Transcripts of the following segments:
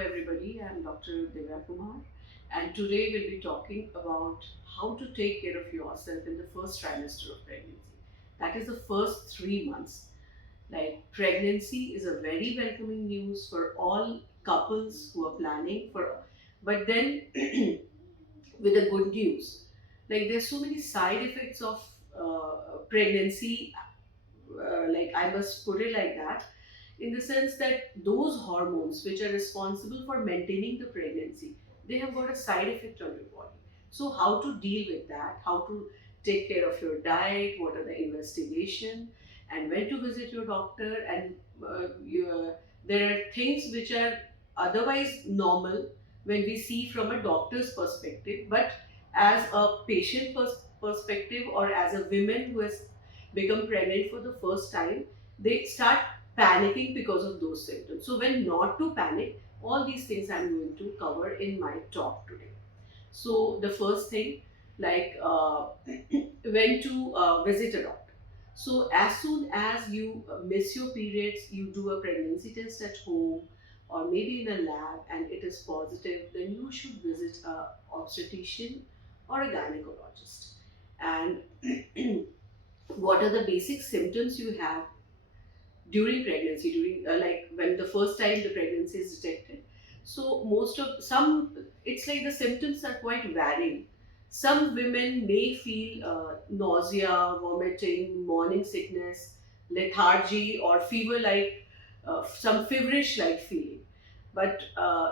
everybody. I'm Dr. Divya Kumar, and today we'll be talking about how to take care of yourself in the first trimester of pregnancy. That is the first 3 months. Like, pregnancy is a very welcoming news for all couples who are planning for, but then with the good news. Like, there's so many side effects of pregnancy. Like, I must put it like that, in the sense that those hormones which are responsible for maintaining the pregnancy, they have got a side effect on your body. So how to deal with that, how to take care of your diet, what are the investigation, and when to visit your doctor, and there are things which are otherwise normal when we see from a doctor's perspective, but as a patient perspective, or as a woman who has become pregnant for the first time, they start panicking because of those symptoms. So, when not to panic, all these things I'm going to cover in my talk today. So, the first thing, like when to visit a doctor. So, as soon as you miss your periods, you do a pregnancy test at home or maybe in a lab and it is positive, then you should visit a obstetrician or a gynecologist. And what are the basic symptoms you have during pregnancy, during like when the first time the pregnancy is detected. So most of some, it's like the symptoms are quite varying. Some women may feel nausea, vomiting, morning sickness, lethargy, or fever like, some feverish like feeling. But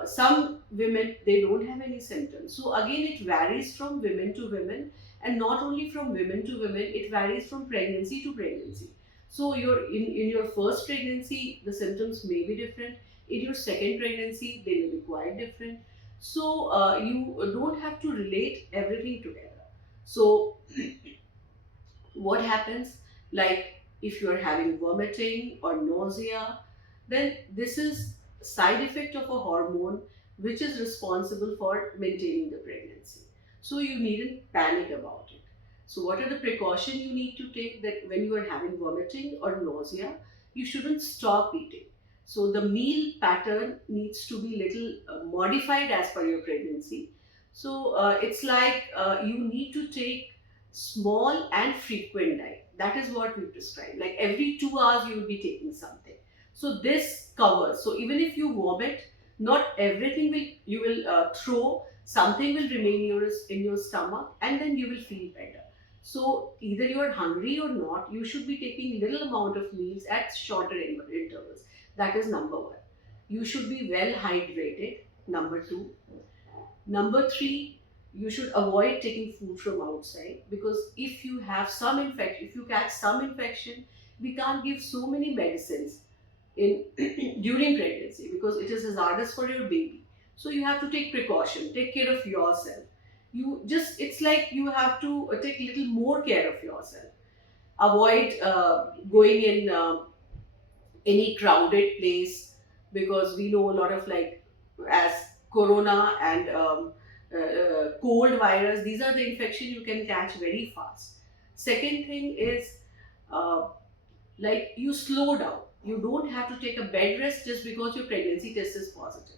some women, they don't have any symptoms. So again, it varies from women to women, and not only from women to women, it varies from pregnancy to pregnancy. So in your first pregnancy, the symptoms may be different. In your second pregnancy, they may be quite different. So you don't have to relate everything together. So what happens, like if you are having vomiting or nausea, then this is side effect of a hormone which is responsible for maintaining the pregnancy. So you needn't panic about it. So what are the precautions you need to take, that when you are having vomiting or nausea, you shouldn't stop eating. So the meal pattern needs to be little modified as per your pregnancy. So it's like you need to take small and frequent diet. That is what we prescribe. Like every 2 hours, you will be taking something. So this covers. So even if you vomit, not everything will you will throw. Something will remain in your stomach, and then you will feel better. So either you are hungry or not, you should be taking little amount of meals at shorter intervals. That is number one. You should be well hydrated. Number two. Number three, you should avoid taking food from outside, because if you have some infection, if you catch some infection, we can't give so many medicines in during pregnancy, because it is hazardous for your baby. So you have to take precaution, take care of yourself. You just, it's like you have to take little more care of yourself. Avoid going in any crowded place, because we know a lot of, like, as corona and cold virus, these are the infection you can catch very fast. Second thing is, uh, like, you slow down. You don't have to take a bed rest just because your pregnancy test is positive.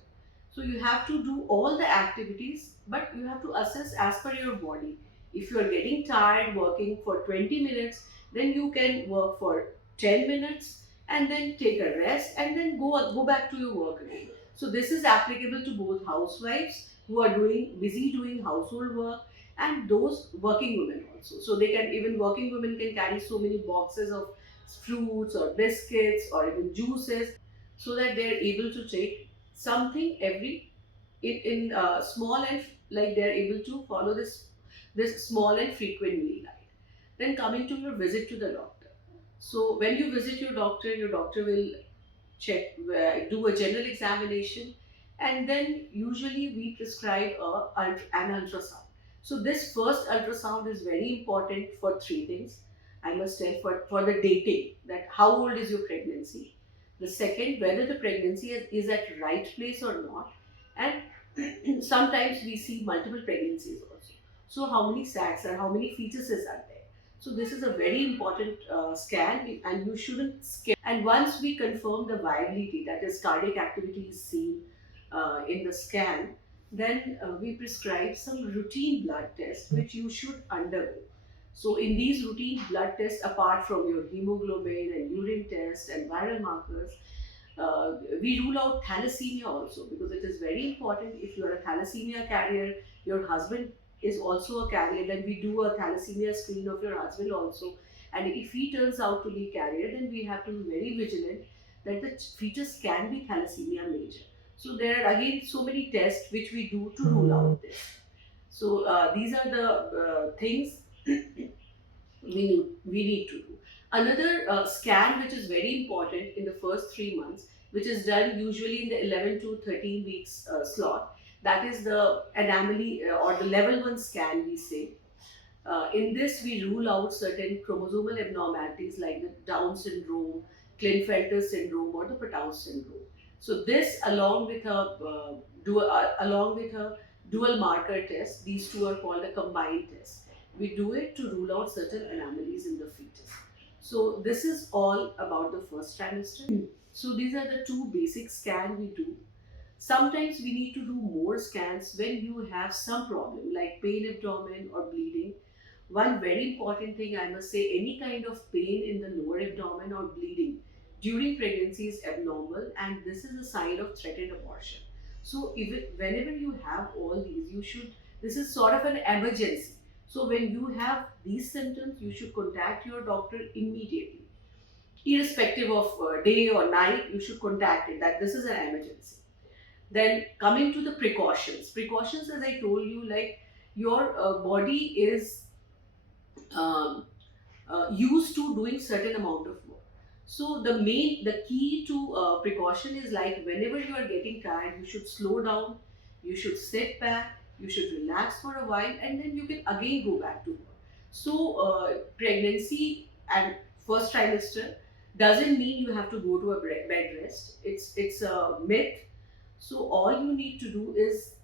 So you have to do all the activities, but you have to assess as per your body. If you are getting tired working for 20 minutes, then you can work for 10 minutes and then take a rest and then go back to your work again. So this is applicable to both housewives who are busy doing household work, and those working women also. So they can, even working women can carry so many boxes of fruits or biscuits or even juices, so that they are able to take something every in small and, like, they are able to follow this small and frequent meal diet. Then coming to your visit to the doctor. So when you visit your doctor will check, do a general examination, and then usually we prescribe an ultrasound. So this first ultrasound is very important for three things. I must tell, for the dating, that how old is your pregnancy. The second, whether the pregnancy is at right place or not. And sometimes we see multiple pregnancies also. So how many sacs or how many fetuses are there. So this is a very important scan, and you shouldn't skip. And once we confirm the viability, that is cardiac activity is seen in the scan, then we prescribe some routine blood tests which you should undergo. So in these routine blood tests, apart from your hemoglobin and urine test and viral markers, we rule out thalassemia also, because it is very important. If you are a thalassemia carrier, your husband is also a carrier, then we do a thalassemia screen of your husband also. And if he turns out to be carrier, then we have to be very vigilant that the fetus can be thalassemia major. So there are again so many tests which we do to rule out this. So these are the things we need to do. Another scan which is very important in the first 3 months, which is done usually in the 11 to 13 weeks slot, that is the anomaly or the level 1 scan we say. In this, we rule out certain chromosomal abnormalities like the Down syndrome, Klinefelter syndrome, or the Patau syndrome. So this, along with a dual marker test, these two are called a combined test. We do it to rule out certain anomalies in the fetus. So this is all about the first trimester. So these are the two basic scans we do. Sometimes we need to do more scans when you have some problem like pain abdomen or bleeding. One very important thing I must say, any kind of pain in the lower abdomen or bleeding during pregnancy is abnormal, and this is a sign of threatened abortion. So whenever you have all these, this is sort of an emergency. So when you have these symptoms, you should contact your doctor immediately. Irrespective of day or night, you should contact it that this is an emergency. Then coming to the precautions, as I told you, like your body is used to doing certain amount of work. So the key to precaution is like whenever you are getting tired, you should slow down, you should sit back, you should relax for a while, and then you can again go back to work. So pregnancy and first trimester doesn't mean you have to go to a bed rest. It's a myth. So all you need to do is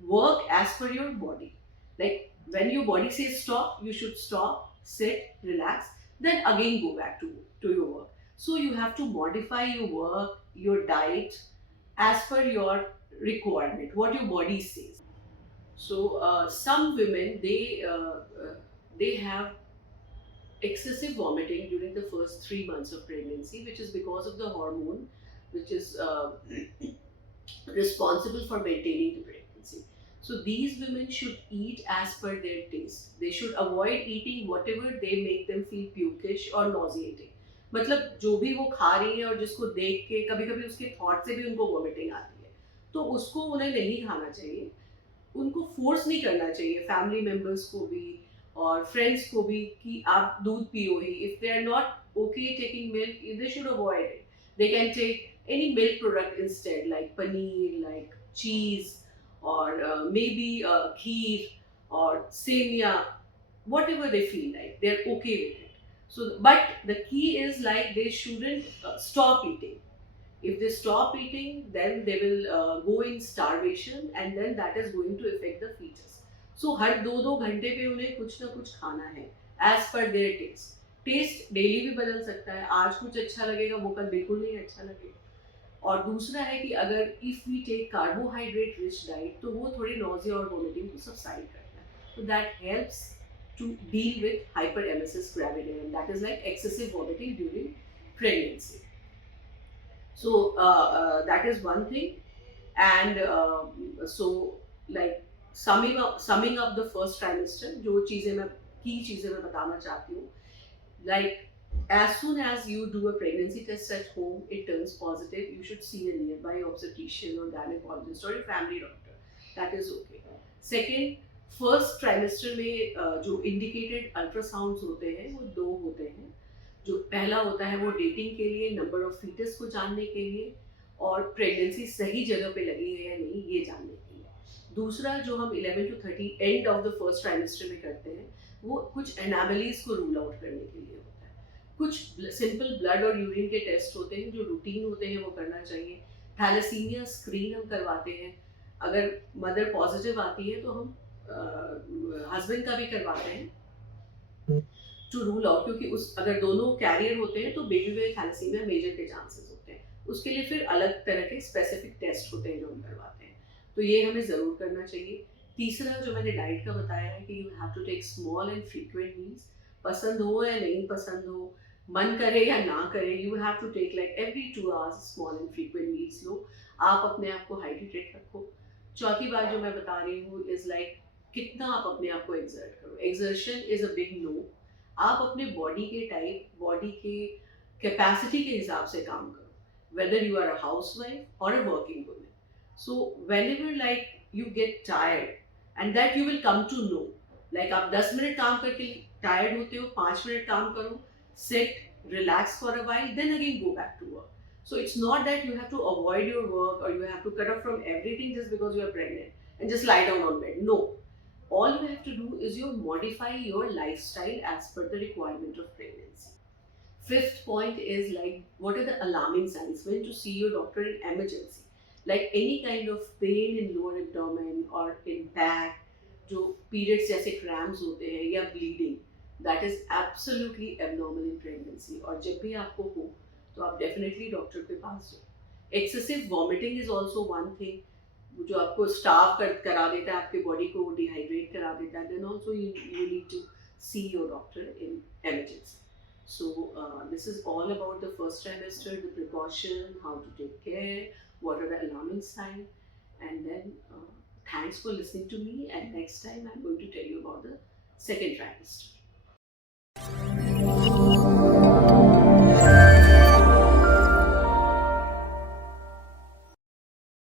work as per your body. Like when your body says stop, you should stop, sit, relax, then again go back to your work. So you have to modify your work, your diet as per your requirement, what your body says. So some women they have excessive vomiting during the first 3 months of pregnancy, which is because of the hormone, which is responsible for maintaining the pregnancy. So these women should eat as per their taste. They should avoid eating whatever they make them feel pukish or nauseating. मतलब जो भी वो खा रही है और जिसको देख के कभी कभी उसके थॉट से भी उनको वोमिटिंग आती है, तो उसको उन्हें नहीं खाना चाहिए. उनको फोर्स नहीं करना चाहिए, फैमिली मेंबर्स को भी और फ्रेंड्स को भी, कि आप दूध पियो ही. If they are not okay taking milk, they should avoid it. They can take any milk product instead, like paneer, like cheese, or maybe kheer or semia, whatever they feel like, they're okay with it. So but the key is like they shouldn't stop eating. If they stop eating, then they will go in starvation, and then that is going to affect the fetus. So हर 2-2 घंटे पे उन्हें कुछ ना कुछ खाना है as per their taste. Taste daily भी बदल सकता है, आज कुछ अच्छा लगेगा वो कल बिल्कुल नहीं अच्छा लगेगा. और दूसरा है कि अगर if we take carbohydrate rich diet, तो वो थोड़ी नॉजिया और वोमिटिंग को सबसाइड करता है. तो that helps to deal with hyperemesis gravidum, and that is like excessive vomiting during pregnancy. So that is one thing. And so like summing up the first trimester, जो चीज़ें मैं की चीज़ें मैं बताना चाहती हूँ, like as soon as you do a pregnancy test at home, it turns positive, you should see a nearby obstetrician or gynecologist or a family doctor. That is okay. Second, first trimester में जो indicated ultrasounds होते हैं वो 2 होते हैं. जो पहला होता है वो डेटिंग के लिए, नंबर ऑफ फीटस को जानने के लिए, और प्रेगनेंसी सही जगह पे लगी है या नहीं ये जानने के लिए. दूसरा जो हम 11 to 30 end of the first trimester में करते हैं, वो कुछ एनामलीज को रूल आउट करने के लिए होता है. कुछ सिंपल ब्लड और यूरिन के टेस्ट होते हैं जो रूटीन होते हैं, वो करना चाहिए. थैलेसीमिया स्क्रीन हम करवाते हैं. अगर मदर पॉजिटिव आती है तो हम हस्बैंड का भी करवाते हैं टू रूल आउट, क्योंकि उस अगर दोनों कैरियर होते हैं तो बेबी में थैलेसीमिया मेजर के चांसेस होते हैं. उसके लिए फिर अलग तरह के स्पेसिफिक टेस्ट होते हैं जो हम करवाते हैं. तो ये हमें ज़रूर करना चाहिए। तीसरा जो मैंने डाइट का बताया है कि you have to take small and frequent meals, पसंद हो या नहीं पसंद हो, मन करे या ना करे, you have to take like every 2 hours small and frequent meals लो। आप अपने आप को हाइड्रेटेड रखो। चौथी बात जो मैं बता रही हूँ इज़ लाइक कितना आप अपने आप को एक्सर्ट करो। Exertion is a big no. आप अपने बॉडी के टाइप, बॉडी के कैपेसिटी के हिसाब से काम करो, whether you are a housewife और a working women. So whenever like you get tired, and that you will come to know, like आप 10 मिनट काम करके टायर्ड होते हो, 5 मिनट काम करो, sit, relax for a while, then again go back to work. So it's not that you have to avoid your work or you have to cut off from everything just because you are pregnant and just lie down on bed. No. All you have to do is you modify your lifestyle as per the requirement of pregnancy. Fifth point is like what are the alarming signs when to see your doctor in emergency. Like any kind of pain in lower abdomen or in back, जो periods जैसे cramps होते हैं या bleeding, that is absolutely abnormal in pregnancy. और जब भी आपको हो तो आप definitely डॉक्टर के पास जाओ. Excessive vomiting is also one thing जो आपको स्टार्व करा देता है, आपके बॉडी को डिहाइड्रेट करा देता है. Then also you need to see your doctor in emergency. So this is all about the first trimester, the precaution, how to take care, what are the alarming signs, and then thanks for listening to me. And next time I'm going to tell you about the second trimester.